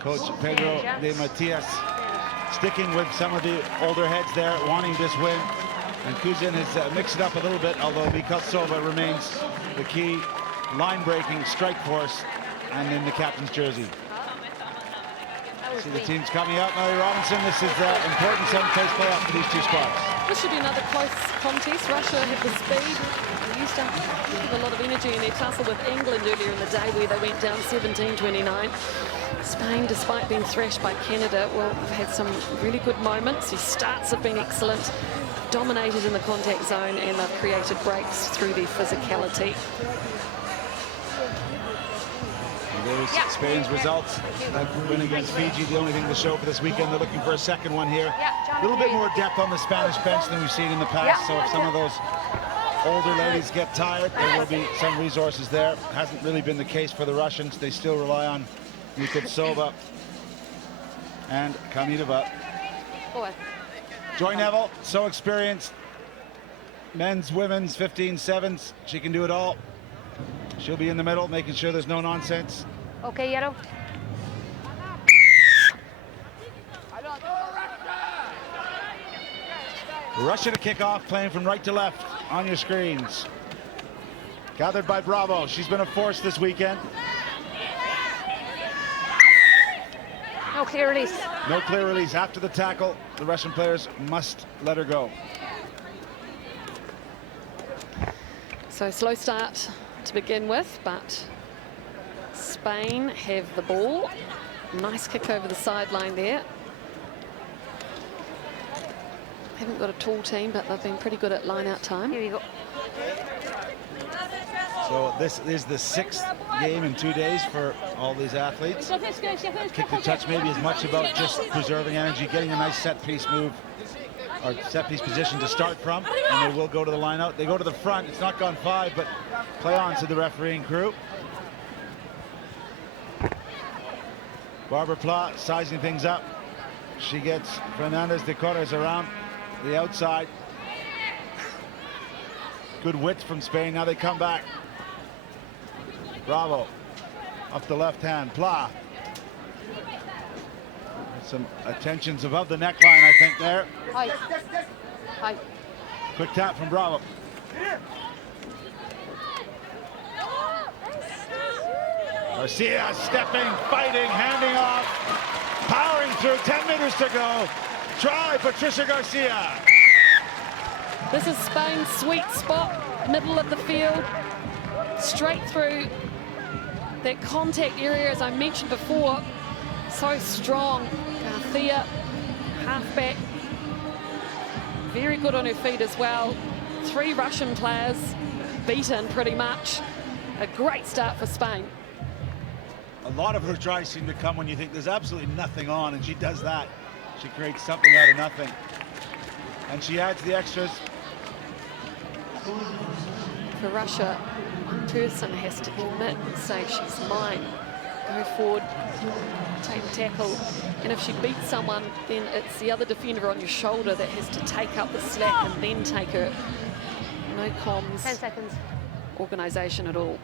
Coach Pedro de Matias sticking with some of the older heads there, wanting this win. And Kuzin has mixed it up a little bit, although Mikhailova remains the key line-breaking strike force and in the captain's jersey. See the teams coming out. Melly Robinson, this is important seventh-place playoff for these two squads. This should be another close contest. Russia have the speed. They used to have a lot of energy in their tussle with England earlier in the day where they went down 17-29. Spain, despite being thrashed by Canada, well, have had some really good moments. Their starts have been excellent, dominated in the contact zone, and they've created breaks through their physicality. There's Spain's results. That win against Fiji, the only thing to show for this weekend. They're looking for a second one here. A little bit more depth on the Spanish bench than we've seen in the past. So if some of those older ladies get tired, there will be some resources there. Hasn't really been the case for the Russians. They still rely on Mikhailova and Kamidova. Joy Neville, so experienced. Men's, women's, 15-7s. She can do it all. She'll be in the middle, making sure there's no nonsense. Okay, Yellow. Russia to kick off, playing from right to left on your screens. Gathered by Bravo. She's been a force this weekend. No clear release. No clear release. After the tackle, the Russian players must let her go. So slow start to begin with, but Spain have the ball. Nice kick over the sideline there. Haven't got a tall team, but they've been pretty good at line-out time. Here we go. So this is the 6th game in 2 days for all these athletes. Kick the touch maybe as much about just preserving energy, getting a nice set-piece move or set-piece position to start from, and they will go to the line-out. They go to the front. It's not gone 5, but play on to the refereeing crew. Barbara Pla sizing things up. She gets Fernandez de Corres around the outside. Good width from Spain. Now they come back. Bravo off the left hand. Pla. Some attentions above the neckline, I think, there. Hi. Hi. Quick tap from Bravo. Garcia stepping, fighting, handing off, powering through, 10 meters to go. Try Patricia Garcia. This is Spain's sweet spot, middle of the field, straight through that contact area, as I mentioned before. So strong. Garcia, halfback, very good on her feet as well. 3 Russian players beaten pretty much. A great start for Spain. A lot of her tries seem to come when you think there's absolutely nothing on, and she does that. She creates something out of nothing. And she adds the extras. For Russia, one person has to commit and say, she's mine. Go forward, take the tackle. And if she beats someone, then it's the other defender on your shoulder that has to take up the slack and then take her. No comms. 10 seconds. Organisation at all.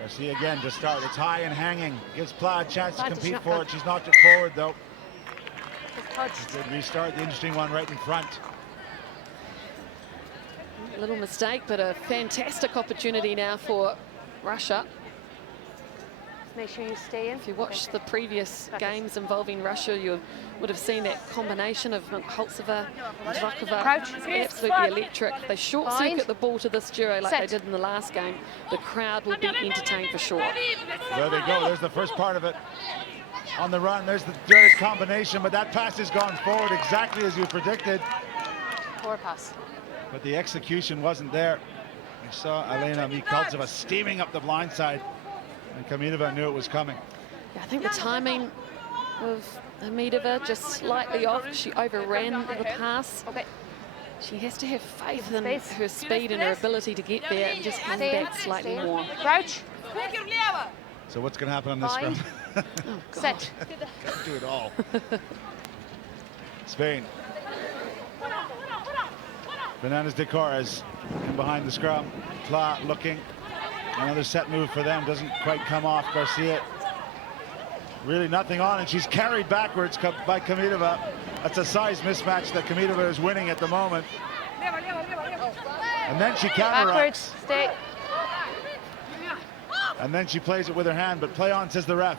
Garcia again to start. It's high and hanging. Gives Pla a chance to compete for it. She's knocked it forward, though. Good restart. The interesting one right in front. A little mistake, but a fantastic opportunity now for Russia. Make sure you stay in. If you watched the previous games involving Russia, you would have seen that combination of Holtsova and Drakova. Crouch. Absolutely electric. They short-circuit the ball to this duo like they did in the last game. The crowd will be entertained for sure. There they go. There's the first part of it. On the run, there's the dreaded combination, but that pass has gone forward exactly as you predicted. Poor pass. But the execution wasn't there. You saw Elena Mikhailova steaming up the blind side, and Kamidova knew it was coming. Yeah, I think the timing of Kamidova just slightly off. She overran the pass. Okay. She has to have faith in her speed and her ability to get there and just hang back slightly more. Crouch. So what's going to happen on this scrum? Oh, Set. Can't do it all. Spain. Fernandez de Corres in behind the scrum. Pla looking. Another set move for them, doesn't quite come off. Garcia, really nothing on, and she's carried backwards by Kmitova. That's a size mismatch that Kmitova is winning at the moment. And then she counteracts. Backwards, stay. And then she plays it with her hand, but play on, says the ref.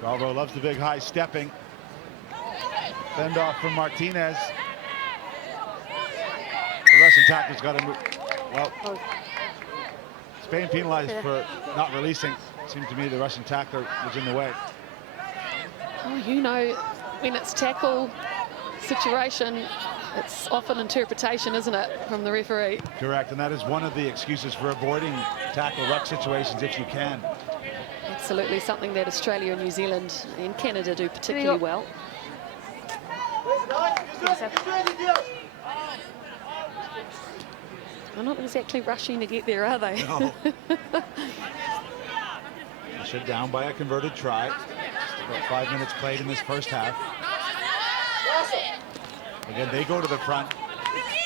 Bravo loves the big high stepping. Fend off from Martinez. The Russian tackler's got to move. Well, Spain penalized for not releasing. It seemed to me the Russian tackler was in the way. Oh, you know, when it's tackle situation, it's often interpretation, isn't it, from the referee? Correct, and that is one of the excuses for avoiding tackle ruck situations if you can. Absolutely, something that Australia and New Zealand and Canada do particularly well. They're not exactly rushing to get there, are they? No. Russia down by a converted try. Just about 5 minutes played in this first half. Again, they go to the front.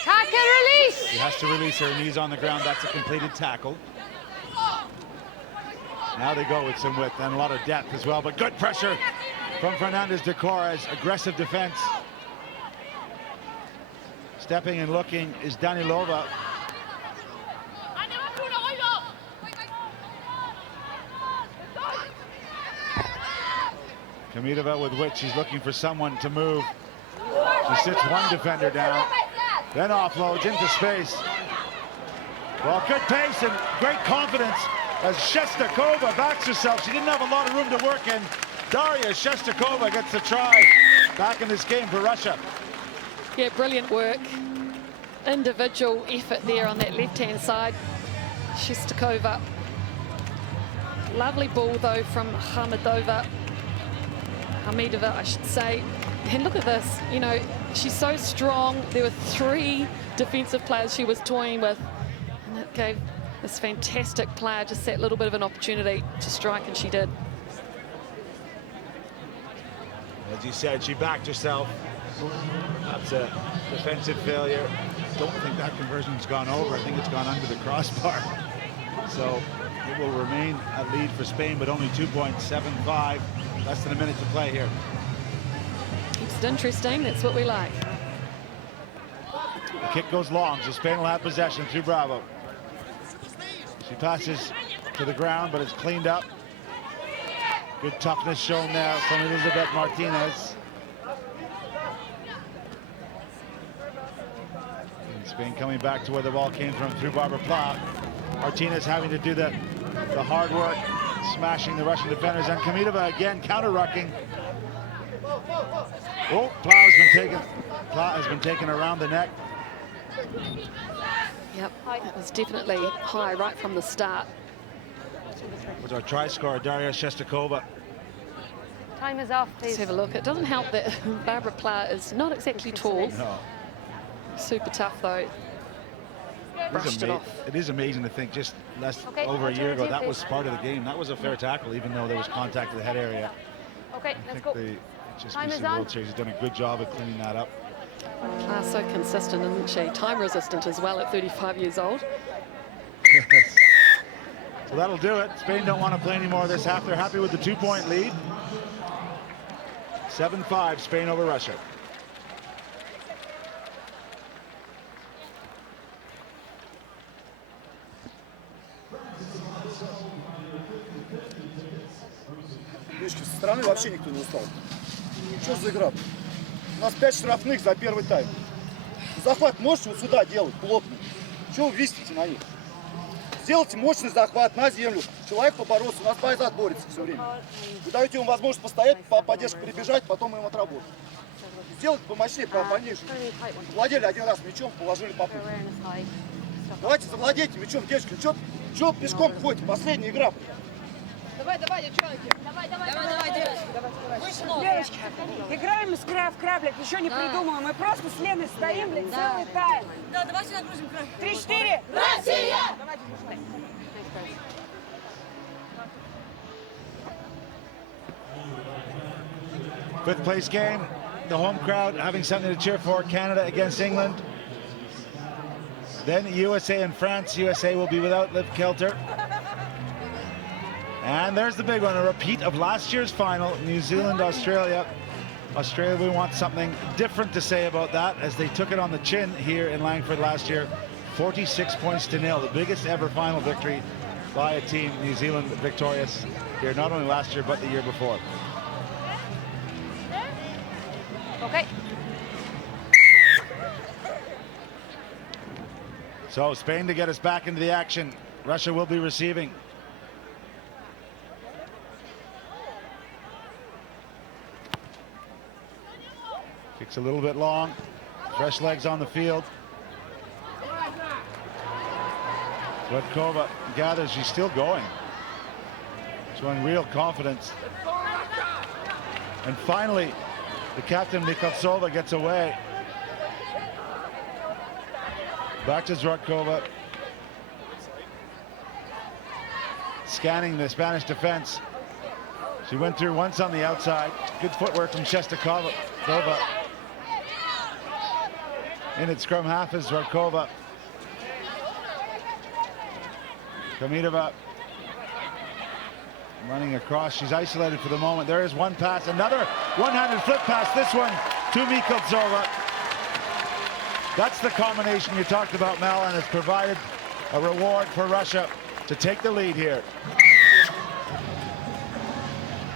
Tackle release! She has to release her, knees on the ground. That's a completed tackle. Now they go with some width and a lot of depth as well, but good pressure from Fernandez de Cora's aggressive defense. Stepping and looking is Danilova. Kmitova with which she's looking for someone to move. She sits one defender down, then offloads into space. Well, good pace and great confidence as Shestakova backs herself. She didn't have a lot of room to work in. Daria Shestakova gets the try back in this game for Russia. Yeah, brilliant work. Individual effort there on that left-hand side. Shestakova. Lovely ball, though, from Hamidova, I should say. And look at this, you know, she's so strong. There were 3 defensive players she was toying with, and that gave this fantastic player just that little bit of an opportunity to strike, and she did. As you said, she backed herself. That's a defensive failure. Don't think that conversion's gone over. I think it's gone under the crossbar. So it will remain a lead for Spain, but only 2.75. Less than a minute to play here. Keeps it interesting. That's what we like. The kick goes long, so Spain will have possession through Bravo. She passes to the ground, but it's cleaned up. Good toughness shown there from Elizabeth Martinez. And Spain coming back to where the ball came from through Barbara Pla. Martinez having to do the hard work, smashing the Russian defenders, and Kmitova again counter-rucking. Oh, Pla has been taken around the neck. Yep, that was definitely high right from the start. With our try scorer, Daria Shestakova. Time is off, please. Let's have a look. It doesn't help that Barbara Pla is not exactly tall. No. Super tough, though. Brushed it off. It is amazing to think just over a year ago that was part of the game. That was a fair tackle, even though there was contact in the head area. Okay, let's go. Time is on. World Series has done a good job of cleaning that up. Pla's so consistent, isn't she? Time resistant as well at 35 years old. So that'll do it. Spain don't want to play anymore this half. They're happy with the 2-point lead. 7-5, Spain over Russia. Со стороны вообще никто не устал. Что за игра? У нас 5 штрафных за первый тайм. Захват можете вот сюда делать, плотный. Чего вы висите на них? Сделайте мощный захват на землю. Человек побороться. У нас Байзат борется все время. Вы даете ему возможность постоять, по поддержке прибежать, потом им отработать. Сделайте помощнее, пониже. Владели один раз мячом, положили по пути. Давайте завладейте мячом, девочки. Чего пешком ходите? Последняя игра. Давай, девчонки. Давай, девочки. Девочки, играем из края в край, блядь, ничего не придумываем. Мы просто с Леной стоим, блядь, целый тайм. Да, давайте нагрузим край. 3-4. Россия! Fifth place game. The home crowd having something to cheer for. Canada against England. Then USA and France. USA will be without Liv Kelter. And there's the big one, a repeat of last year's final, New Zealand, Australia. Australia, we want something different to say about that, as they took it on the chin here in Langford last year. 46 points to nil, the biggest ever final victory by a team. New Zealand victorious here, not only last year, but the year before. Okay. So Spain to get us back into the action. Russia will be receiving. Kicks a little bit long. Fresh legs on the field. Zrodkova gathers, she's still going. Showing real confidence. And finally, the captain Mikhaltsova gets away. Back to Zrodkova. Scanning the Spanish defense. She went through once on the outside. Good footwork from Shestakova. In at scrum half is Zrodkova. Kamidova running across. She's isolated for the moment. There is one pass, another one-handed flip pass. This one to Mikhaltsova. That's the combination you talked about, Mel, and it's provided a reward for Russia to take the lead here.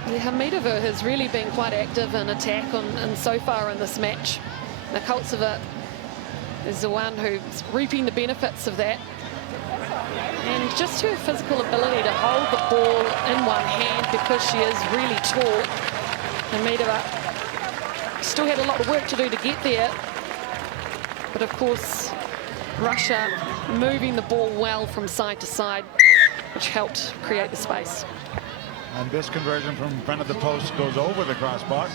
Hamidova has really been quite active in attack and so far in this match. Mikhaltsova is the one who's reaping the benefits of that. And just her physical ability to hold the ball in one hand, because she is really tall. Hamidova still had a lot of work to do to get there. But of course, Russia moving the ball well from side to side, which helped create the space. And this conversion from front of the post goes over the crossbar.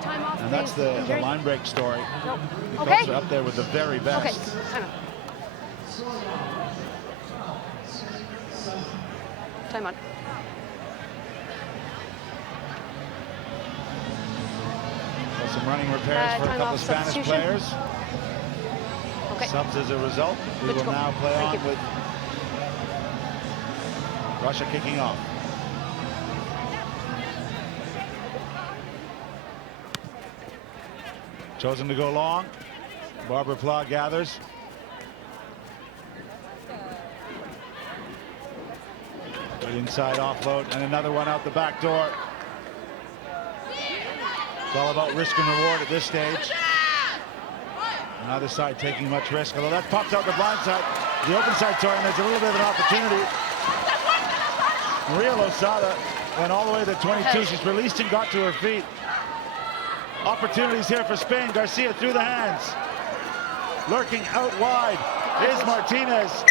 Time off, And that's the line break story. Nope. Okay. Up there with the very best. Okay, time on. Time on. So some running repairs for a couple of Spanish players. Okay. Subs as a result. We will now play on with Russia kicking off. Chosen to go long. Barbara Plah gathers. Good inside offload, and another one out the back door. It's all about risk and reward at this stage. Another side taking much risk, although that popped out the blind side. The open side, sorry, and there's a little bit of an opportunity. Maria Losada went all the way to 22. She's released and got to her feet. Opportunities here for Spain. Garcia through the hands. Lurking out wide is Martinez.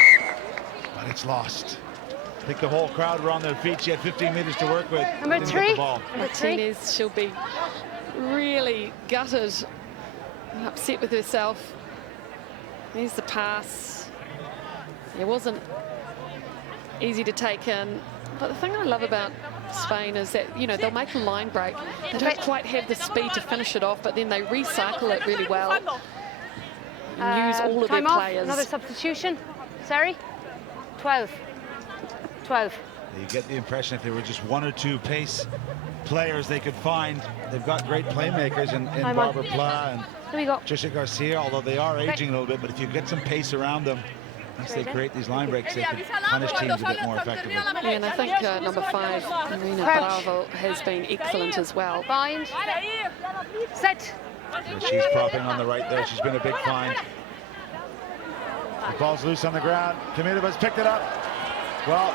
But it's lost. I think the whole crowd were on their feet. She had 15 meters to work with. Number three. Martinez, she'll be really gutted and upset with herself. There's the pass. It wasn't easy to take in. But the thing I love about Spain is that, you know, they'll make a line break. They don't quite have the speed to finish it off, but then they recycle it really well and use all of their players. Another substitution. Sorry. 12. 12. You get the impression if there were just one or two pace players they could find. They've got great playmakers in Barbara Plah and Trisha Garcia, although they are aging a little bit. But if you get some pace around them, once they create these line breaks, they can punish teams a bit more effectively. Yeah, and I think number 5, Marina Bravo, has been excellent as well. Bind. Set. So she's propping on the right there. She's been a big find. The ball's loose on the ground. Kamidova's picked it up. Well,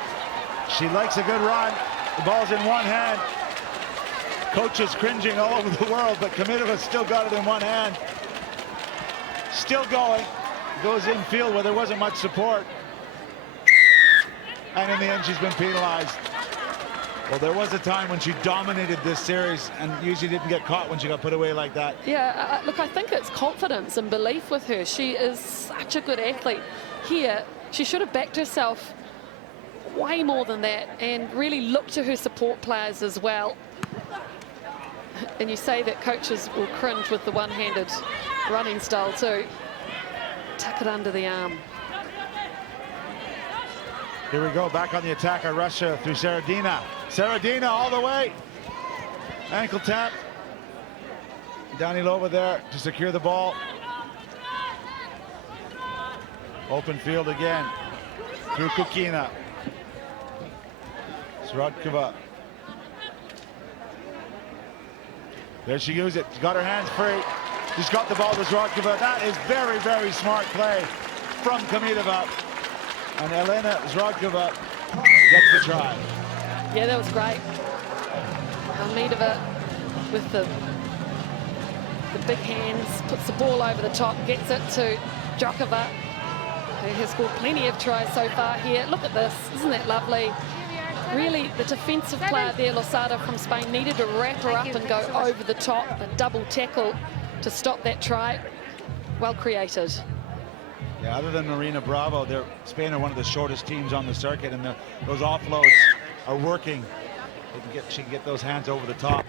she likes a good run. The ball's in one hand. Coaches cringing all over the world, but Kamidova's still got it in one hand. Still going. Goes infield where there wasn't much support. And in the end, she's been penalized. Well, there was a time when she dominated this series and usually didn't get caught when she got put away like that. Yeah, look, I think it's confidence and belief with her. She is such a good athlete. Here, she should have backed herself way more than that and really looked to her support players as well. And you say that coaches will cringe with the one-handed running style too. tuck it under the arm. Here we go, back on the attack of Russia through Saradina. Saradina all the way. Ankle tap. Danilova there to secure the ball. Open field again through Kukina. Zrodkova. There she uses it. She's got her hands free. She's got the ball to Zrodkova. That is very, very smart play from Komitova. And Elena Zrodkova gets the try. Yeah, that was great. Komitova with the big hands, puts the ball over the top, gets it to Djokova, who has scored plenty of tries so far here. Look at this, isn't that lovely? Really, the defensive player there, Losada from Spain, needed to wrap her up and go over the top, a double tackle to stop that try. Well created. Yeah, other than Marina Bravo, Spain are one of the shortest teams on the circuit, and those offloads are working. She can get those hands over the top.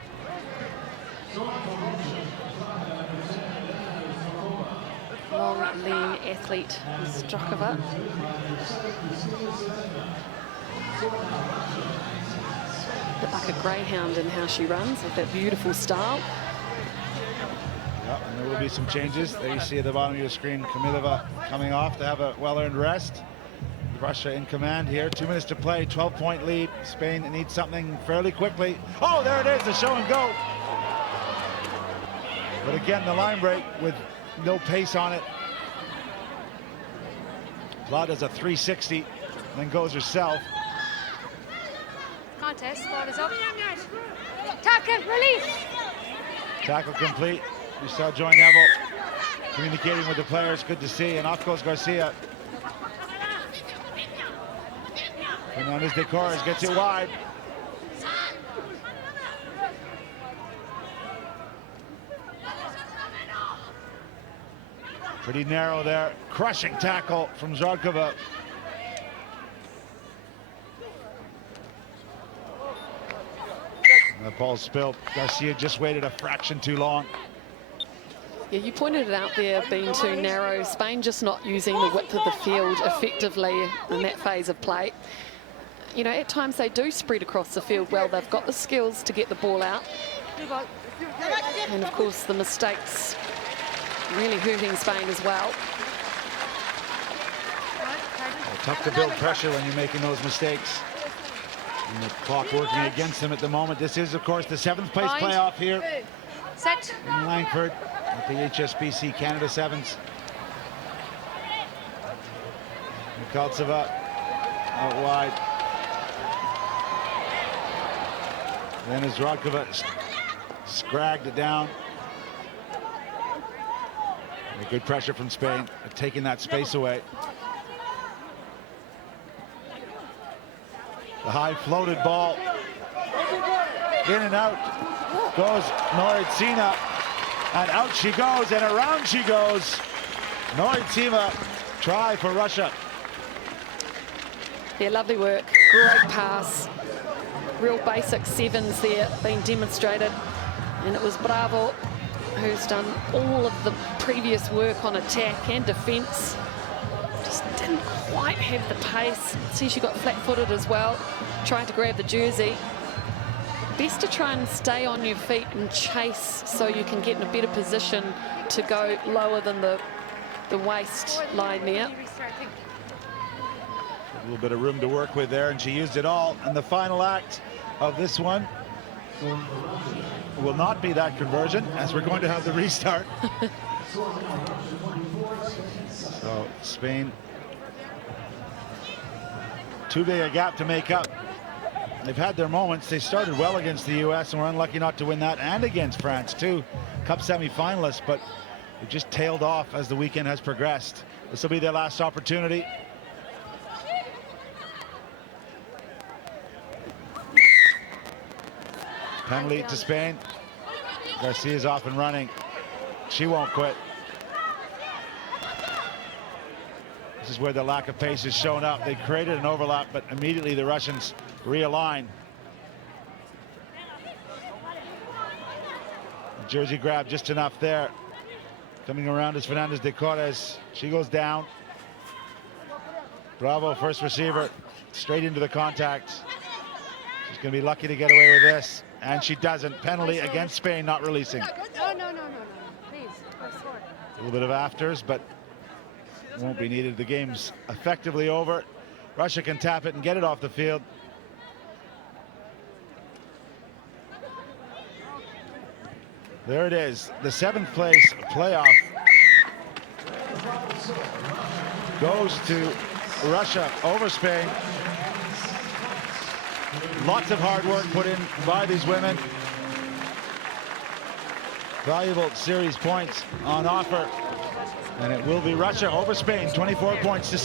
Long, lean athlete, Djokova. A bit like a greyhound in how she runs, with that beautiful style. Yeah, and there will be some changes. There you see at the bottom of your screen, Komitova coming off to have a well-earned rest. Russia in command here. 2 minutes to play, 12-point lead. Spain needs something fairly quickly. Oh, there it is, the show and go. But again, the line break with no pace on it. Pla does a 360, then goes herself. Contest, ball is up. Tackle, release. Tackle complete. We saw Joy Neville communicating with the players. Good to see. And off goes Garcia. Fernandez de Corres gets it wide. Pretty narrow there. Crushing tackle from Zrodkova. And the ball's spilled. Garcia just waited a fraction too long. Yeah, you pointed it out there, being too narrow. Spain just not using the width of the field effectively in that phase of play. You know, at times they do spread across the field well. They've got the skills to get the ball out. And of course, the mistakes really hurting Spain as well. Tough to build pressure when you're making those mistakes. And the clock working against them at the moment. This is, of course, the 7th place playoff here Set. in Langford at the HSBC Canada Sevens. Mikaltseva out wide. Then as Zrodkova scragged it down. And good pressure from Spain, taking that space away. The high floated ball. In and out goes Noritsina. And out she goes, and around she goes. Noritsina, try for Russia. Yeah, lovely work. Great pass. Real basic sevens there being demonstrated. And it was Bravo who's done all of the previous work on attack and defence. Just didn't quite have the pace. See, she got flat-footed as well, trying to grab the jersey. Best to try and stay on your feet and chase so you can get in a better position to go lower than the waist line there. A little bit of room to work with there, and she used it all. And the final act of this one will not be that conversion, as we're going to have the restart. So Spain, too big a gap to make up. They've had their moments. They started well against the US and were unlucky not to win that, and against France too, Cup semi-finalists, but they just tailed off as the weekend has progressed. This will be their last opportunity. Penalty to Spain. Garcia's off and running. She won't quit. This is where the lack of pace has shown up. They created an overlap, but immediately the Russians realign. Jersey grab just enough there. Coming around is Fernandez de Corres. She goes down. Bravo, first receiver, straight into the contact. She's going to be lucky to get away with this, and she doesn't. Penalty against Spain, not releasing. No. Please. A little bit of afters, but won't be needed. The game's effectively over. Russia can tap it and get it off the field. There it is, the 7th place playoff goes to Russia over Spain. Lots of hard work put in by these women. Valuable series points on offer. And it will be Russia over Spain, 24 points to